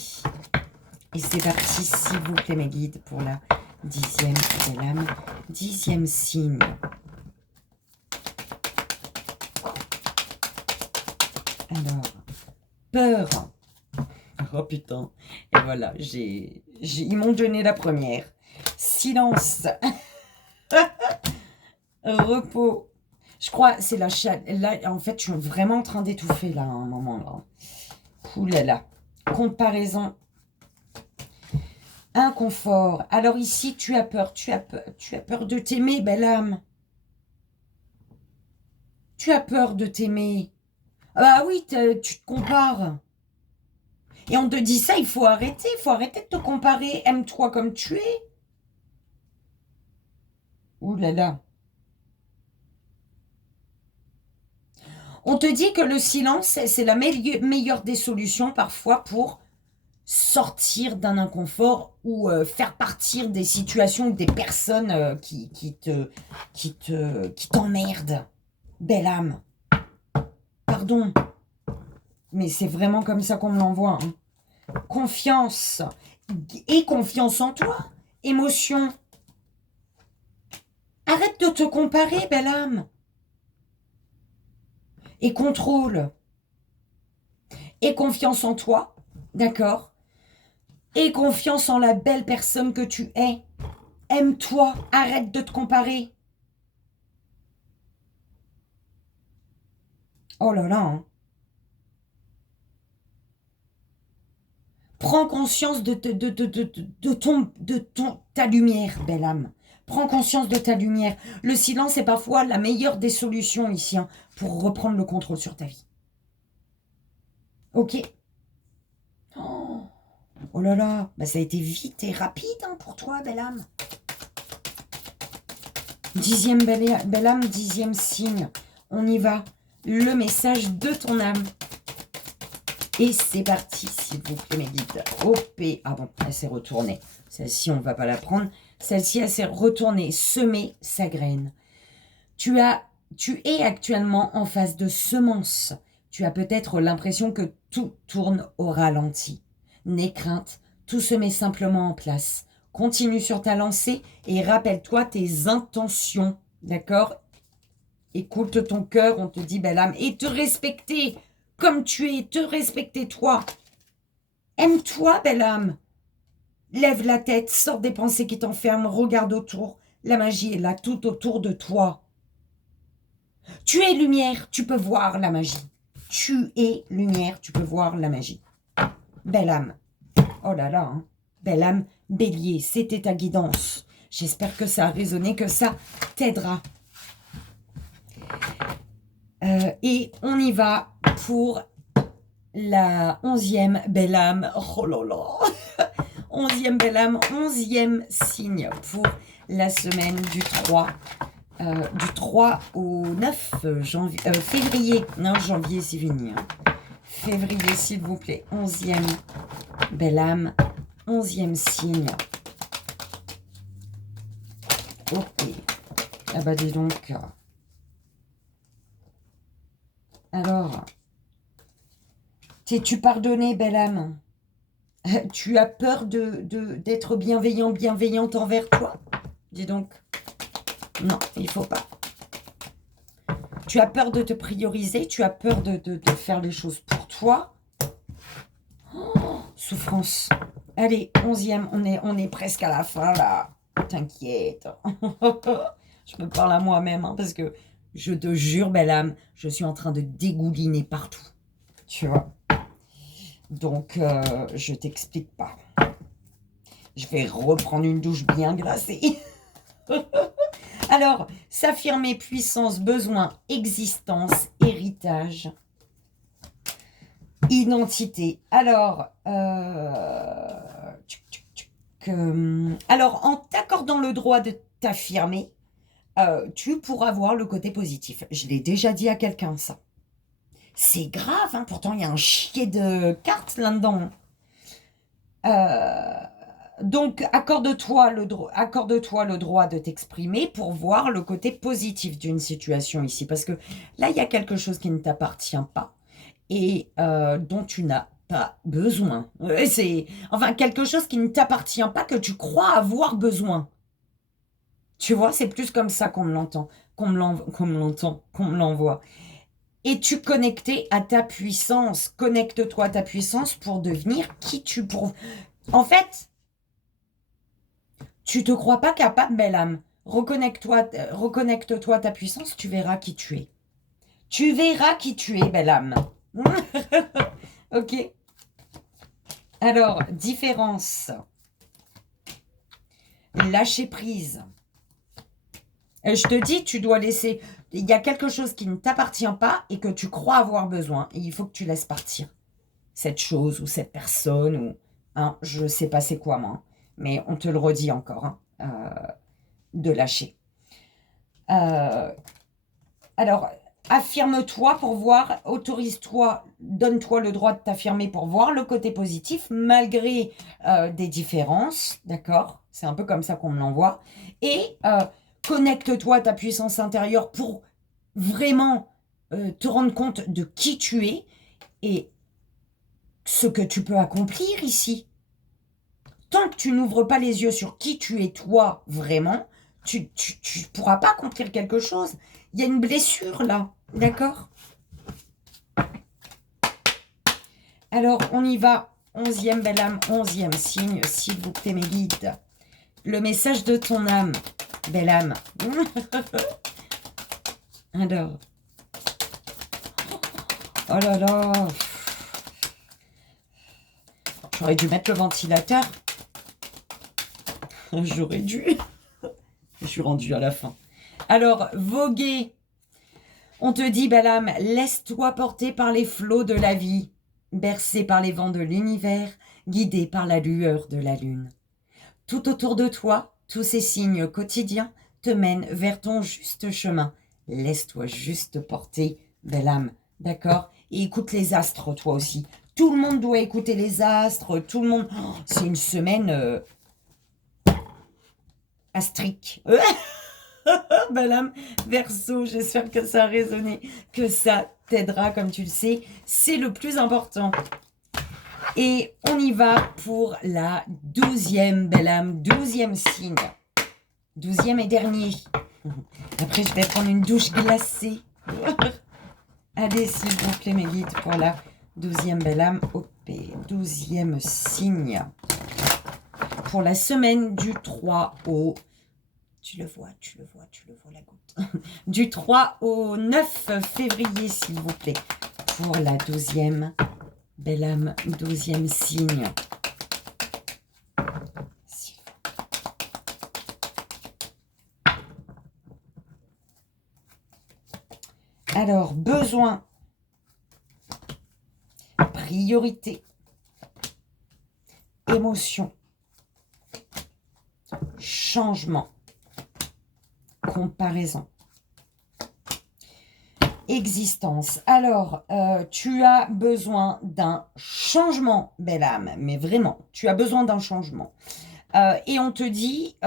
Et c'est parti, s'il vous plaît, mes guides, pour la 10e belle âme, 10e signe. Alors, peur. Oh putain. Et voilà, ils m'ont donné la première. Silence. Repos. Je crois, c'est la chaleur. Là, en fait, je suis vraiment en train d'étouffer, là, à un moment, là. Ouh là là. Comparaison. Inconfort. Alors ici, tu as peur de t'aimer, belle âme. Tu as peur de t'aimer. Ah oui, tu te compares. Et on te dit ça, il faut arrêter de te comparer. Aime-toi comme tu es. Ouh là là. On te dit que le silence, c'est la meilleure des solutions parfois pour sortir d'un inconfort ou faire partir des situations ou des personnes qui t'emmerdent. Belle âme. Pardon, mais c'est vraiment comme ça qu'on me l'envoie. Hein. Confiance et confiance en toi. Émotion. Arrête de te comparer, belle âme. Et contrôle. Et confiance en toi, d'accord? Et confiance en la belle personne que tu es. Aime-toi, arrête de te comparer. Oh là là, hein. Prends conscience de ta lumière, belle âme. Prends conscience de ta lumière. Le silence est parfois la meilleure des solutions ici hein, pour reprendre le contrôle sur ta vie. Ok? Oh, oh là là, bah, ça a été vite et rapide hein, pour toi, belle âme. 10e belle âme, 10e signe. On y va. Le message de ton âme. Et c'est parti, s'il vous plaît, mes guides. OP. Ah bon, elle s'est retournée. Celle-ci, on ne va pas la prendre. Celle-ci, elle s'est retournée. Semer sa graine. Tu es actuellement en phase de semence. Tu as peut-être l'impression que tout tourne au ralenti. N'aie crainte, tout se met simplement en place. Continue sur ta lancée et rappelle-toi tes intentions. D'accord? Écoute ton cœur, on te dit belle âme. Et te respecter comme tu es, te respecter toi. Aime-toi, belle âme. Lève la tête, sors des pensées qui t'enferment, regarde autour. La magie est là, tout autour de toi. Tu es lumière, tu peux voir la magie. Tu es lumière, tu peux voir la magie. Belle âme. Oh là là, hein. Belle âme, bélier, c'était ta guidance. J'espère que ça a résonné, que ça t'aidera. Et on y va pour la 11e belle âme. Oh là là 11e belle âme, 11e signe pour la semaine du 3 au 9 février. Non, janvier, c'est fini. Hein. Février, s'il vous plaît. 11e belle âme, 11e signe. Ok. Ah bah dis donc. Alors, t'es-tu pardonné, belle âme? Tu as peur d'être bienveillante envers toi? Dis donc. Non, il faut pas. Tu as peur de te prioriser, tu as peur de faire les choses pour toi. Oh, souffrance. Allez, 11e, on est presque à la fin, là. T'inquiète. Je me parle à moi-même, hein, parce que je te jure, belle âme, je suis en train de dégouliner partout. Tu vois? Donc, je t'explique pas. Je vais reprendre une douche bien glacée. Alors, s'affirmer, puissance, besoin, existence, héritage, identité. Alors, en t'accordant le droit de t'affirmer, tu pourras voir le côté positif. Je l'ai déjà dit à quelqu'un, ça. C'est grave, hein, pourtant il y a un chier de cartes là-dedans. Donc, accorde-toi le droit de t'exprimer pour voir le côté positif d'une situation ici. Parce que là, il y a quelque chose qui ne t'appartient pas et dont tu n'as pas besoin. Enfin, quelque chose qui ne t'appartient pas, que tu crois avoir besoin. Tu vois, c'est plus comme ça qu'on me l'entend, qu'on me l'envoie. Es-tu connecté à ta puissance? Connecte-toi à ta puissance pour devenir qui tu... En fait, tu te crois pas capable, belle âme. Reconnecte-toi à ta puissance, tu verras qui tu es. Tu verras qui tu es, belle âme. Ok. Alors, différence. Lâcher prise. Je te dis, tu dois laisser... Il y a quelque chose qui ne t'appartient pas et que tu crois avoir besoin. Et il faut que tu laisses partir cette chose ou cette personne. Ou, hein, je ne sais pas c'est quoi, moi. Mais on te le redit encore. Hein, de lâcher. Alors, affirme-toi pour voir. Autorise-toi. Donne-toi le droit de t'affirmer pour voir le côté positif malgré des différences. D'accord? C'est un peu comme ça qu'on me l'envoie. Et... connecte-toi à ta puissance intérieure pour vraiment te rendre compte de qui tu es et ce que tu peux accomplir ici. Tant que tu n'ouvres pas les yeux sur qui tu es toi vraiment, tu pourras pas accomplir quelque chose. Il y a une blessure là, d'accord? Alors, on y va. 11e belle âme, 11e signe, s'il vous plaît, mes guides. Le message de ton âme. Belle âme. Alors. Oh là là. J'aurais dû mettre le ventilateur. J'aurais dû. Je suis rendue à la fin. Alors, voguer. On te dit, belle âme, laisse-toi porter par les flots de la vie, bercé par les vents de l'univers, guidé par la lueur de la lune. Tout autour de toi, tous ces signes quotidiens te mènent vers ton juste chemin. Laisse-toi juste porter, belle âme, d'accord? Et écoute les astres, toi aussi. Tout le monde doit écouter les astres, tout le monde... Oh, c'est une semaine astrique. Belle âme, Verseau, j'espère que ça a résonné, que ça t'aidera, comme tu le sais. C'est le plus important. Et on y va pour la 12e, belle âme, 12e signe. 12e et dernier. Après, je vais prendre une douche glacée. Allez, s'il vous plaît, mes guides, pour la 12e belle âme. Hop, 12e signe. Pour la semaine du 3 au... Tu le vois, la goutte. Du 3 au 9 février, s'il vous plaît. Pour la 12e belle âme, 12e signe. Alors, besoin, priorité, émotion, changement, comparaison, existence. Alors, tu as besoin d'un changement, belle âme, mais vraiment, tu as besoin d'un changement. Et on te dit,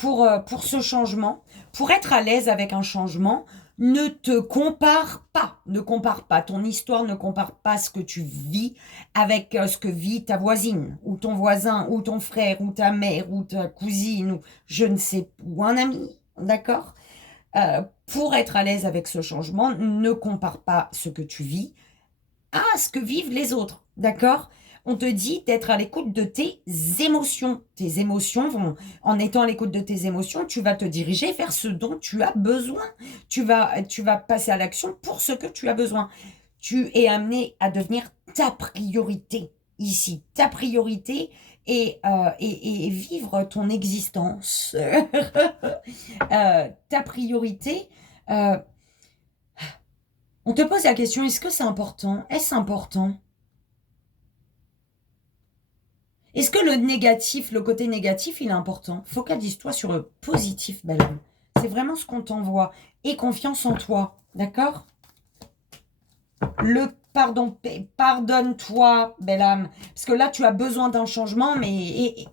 pour ce changement, pour être à l'aise avec un changement, ne te compare pas. Ne compare pas ton histoire, ne compare pas ce que tu vis avec ce que vit ta voisine, ou ton voisin, ou ton frère, ou ta mère, ou ta cousine, ou je ne sais, ou un ami, d'accord? Pour être à l'aise avec ce changement, ne compare pas ce que tu vis à ce que vivent les autres, d'accord? On te dit d'être à l'écoute de tes émotions. Tes émotions vont, en étant à l'écoute de tes émotions, tu vas te diriger vers ce dont tu as besoin. Tu vas passer à l'action pour ce que tu as besoin. Tu es amené à devenir ta priorité ici, ta priorité et vivre ton existence. Ta priorité. On te pose la question, est-ce que c'est important? Est-ce important? Est-ce que le négatif, le côté négatif, il est important? Focalise-toi sur le positif, belle âme. C'est vraiment ce qu'on t'envoie. Aie confiance en toi, d'accord? Le pardon, pardonne-toi, belle âme. Parce que là, tu as besoin d'un changement, mais et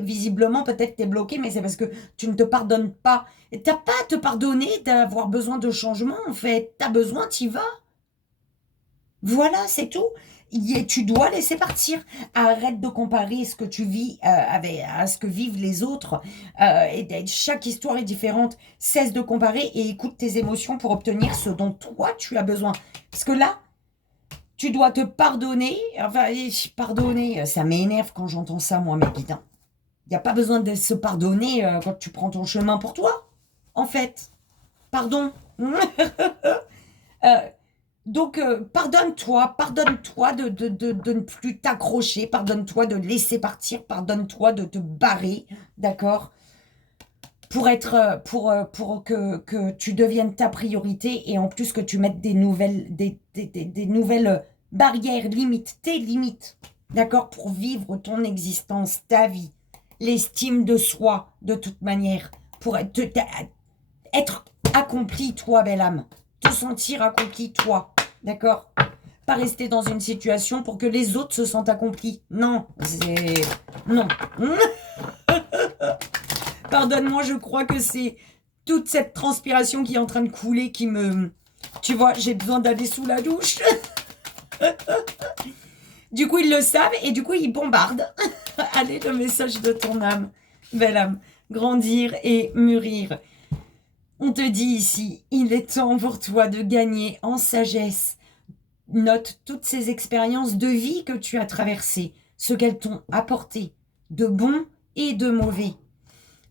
visiblement, peut-être tu es bloqué, mais c'est parce que tu ne te pardonnes pas. Tu n'as pas à te pardonner d'avoir besoin de changement, en fait. Tu as besoin, tu y vas. Voilà, c'est tout. Tu dois laisser partir. Arrête de comparer ce que tu vis à ce que vivent les autres. Chaque histoire est différente. Cesse de comparer et écoute tes émotions pour obtenir ce dont toi tu as besoin. Parce que là, tu dois te pardonner. Enfin, pardonner, ça m'énerve quand j'entends ça, moi, mes guides. Il n'y a pas besoin de se pardonner quand tu prends ton chemin pour toi, en fait. Pardon. Donc, pardonne-toi de ne plus t'accrocher, pardonne-toi de laisser partir, pardonne-toi de te barrer, d'accord? Pour que tu deviennes ta priorité et en plus que tu mettes des nouvelles barrières, limites, tes limites, d'accord? Pour vivre ton existence, ta vie, l'estime de soi, de toute manière, pour être accompli, toi, belle âme. Te sentir accompli, toi. D'accord? Pas rester dans une situation pour que les autres se sentent accomplis. Non, c'est... Non. Pardonne-moi, je crois que c'est toute cette transpiration qui est en train de couler qui me... Tu vois, j'ai besoin d'aller sous la douche. Du coup, ils le savent et du coup, ils bombardent. Allez, le message de ton âme. Belle âme. Grandir et mûrir. On te dit ici, il est temps pour toi de gagner en sagesse. Note toutes ces expériences de vie que tu as traversées, ce qu'elles t'ont apporté, de bon et de mauvais.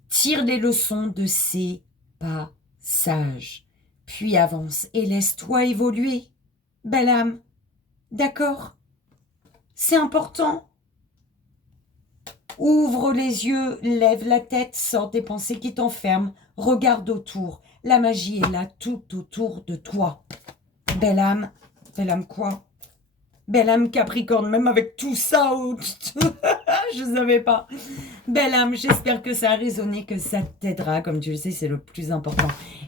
Tire les leçons de ces passages, puis avance et laisse-toi évoluer. Belle âme, d'accord? C'est important. Ouvre les yeux, lève la tête, sors des pensées qui t'enferment, regarde autour. La magie est là tout autour de toi. Belle âme quoi? Belle âme Capricorne, même avec tout ça, je ne savais pas. Belle âme, j'espère que ça a résonné, que ça t'aidera. Comme tu le sais, c'est le plus important.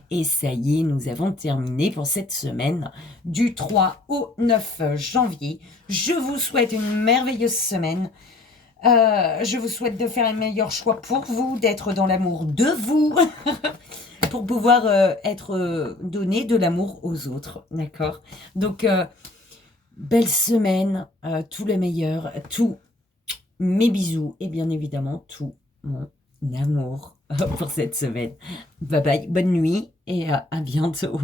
Et ça y est, nous avons terminé pour cette semaine du 3 au 9 janvier. Je vous souhaite une merveilleuse semaine. Je vous souhaite de faire un meilleur choix pour vous, d'être dans l'amour de vous, pour pouvoir être donné de l'amour aux autres. D'accord? Donc, belle semaine, tout le meilleur, tous mes bisous et bien évidemment tout mon amour pour cette semaine. Bye bye, bonne nuit et à bientôt.